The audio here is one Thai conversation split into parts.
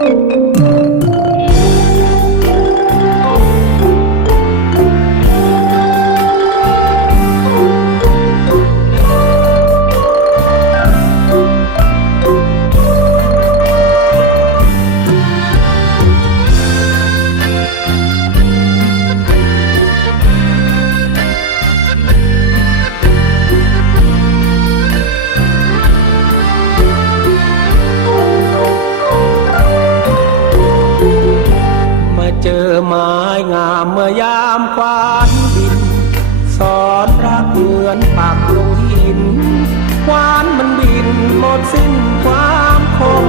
มา อไม้งามเมื่อยามควานบิน สอนรักเหมือนปากลงหิน ควานมันบินหมดสิ้นความคง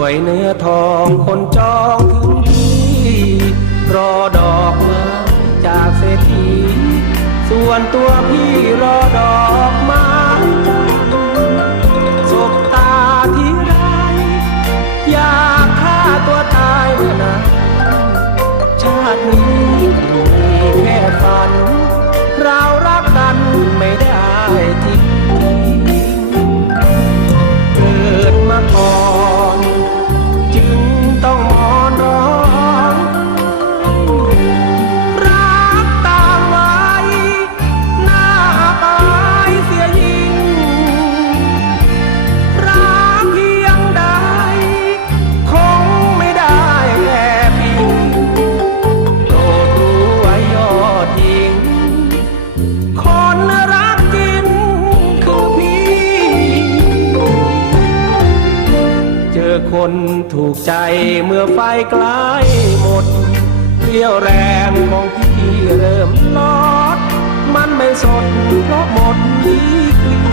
วามสวยเนื้อทองคนจองถึงที่รอดอกไม้จากเศรษฐีส่วนตัวพี่รอดอกไม้จันทร์สบตาที่ไรอยากฆ่าตัวตายเมื่อนั้นชาตินี้มีแค่ฝัน คนถูกใจเมื่อไฟใกล้หมดเรี่ยวแรงของพี่เริ่มลอดมันไม่สดเพราะหมดดีกลิ่น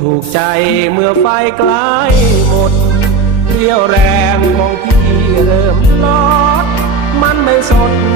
ถูกใจเมื่อไฟใกล้หมดเรี่ยวแรงของพี่เริ่มลอดมันไม่สดเพราะหมด